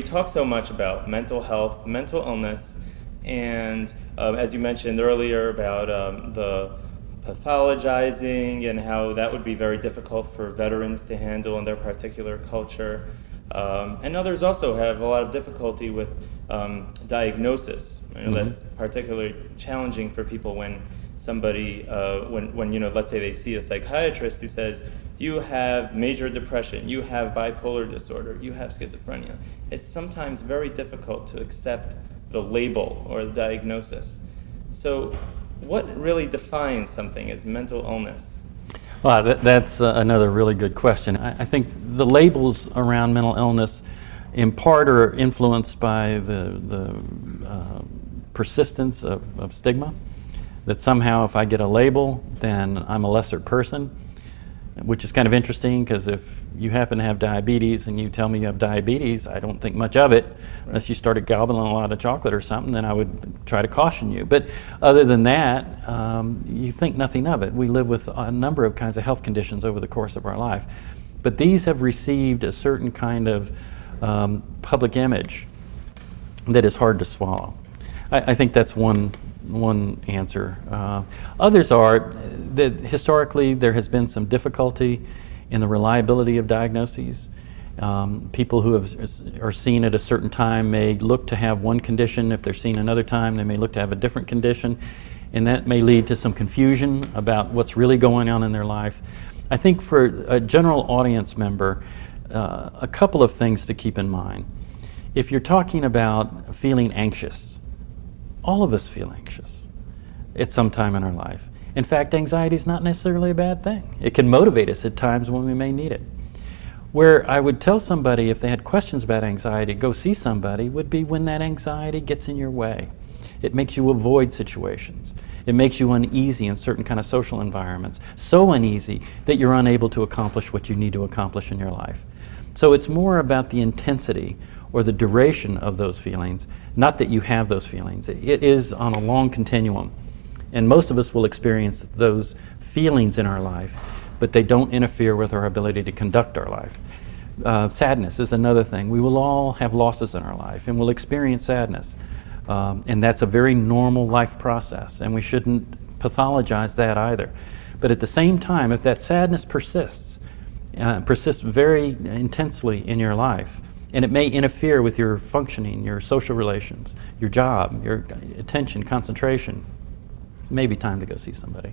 we talk so much about mental health, mental illness, and as you mentioned earlier about the pathologizing and how that would be very difficult for veterans to handle in their particular culture. And others also have a lot of difficulty with diagnosis. That's particularly challenging for people when somebody, when let's say they see a psychiatrist who says, you have major depression, you have bipolar disorder, you have schizophrenia. It's sometimes very difficult to accept the label or the diagnosis. So what really defines something as mental illness? Well, that's another really good question. I think the labels around mental illness in part are influenced by the persistence of stigma, that somehow if I get a label, then I'm a lesser person, which is kind of interesting because if you happen to have diabetes and you tell me you have diabetes, I don't think much of it. Unless you started gobbling a lot of chocolate or something, then I would try to caution you. But other than that, you think nothing of it. We live with a number of kinds of health conditions over the course of our life. But these have received a certain kind of public image that is hard to swallow. I think that's one answer. Others are that historically there has been some difficulty in the reliability of diagnoses. People who are seen at a certain time may look to have one condition. If they're seen another time, they may look to have a different condition, and that may lead to some confusion about what's really going on in their life. I think for a general audience member, a couple of things to keep in mind. If you're talking about feeling anxious, all of us feel anxious at some time in our life. In fact, anxiety is not necessarily a bad thing. It can motivate us at times when we may need it. Where I would tell somebody if they had questions about anxiety, go see somebody, would be when that anxiety gets in your way. It makes you avoid situations. It makes you uneasy in certain kind of social environments, so uneasy that you're unable to accomplish what you need to accomplish in your life. So it's more about the intensity or the duration of those feelings, not that you have those feelings. It is on a long continuum. And most of us will experience those feelings in our life, but they don't interfere with our ability to conduct our life. Sadness is another thing. We will all have losses in our life and we'll experience sadness. And that's a very normal life process, and we shouldn't pathologize that either. But at the same time, if that sadness persists very intensely in your life, and it may interfere with your functioning, your social relations, your job, your attention, concentration, maybe time to go see somebody.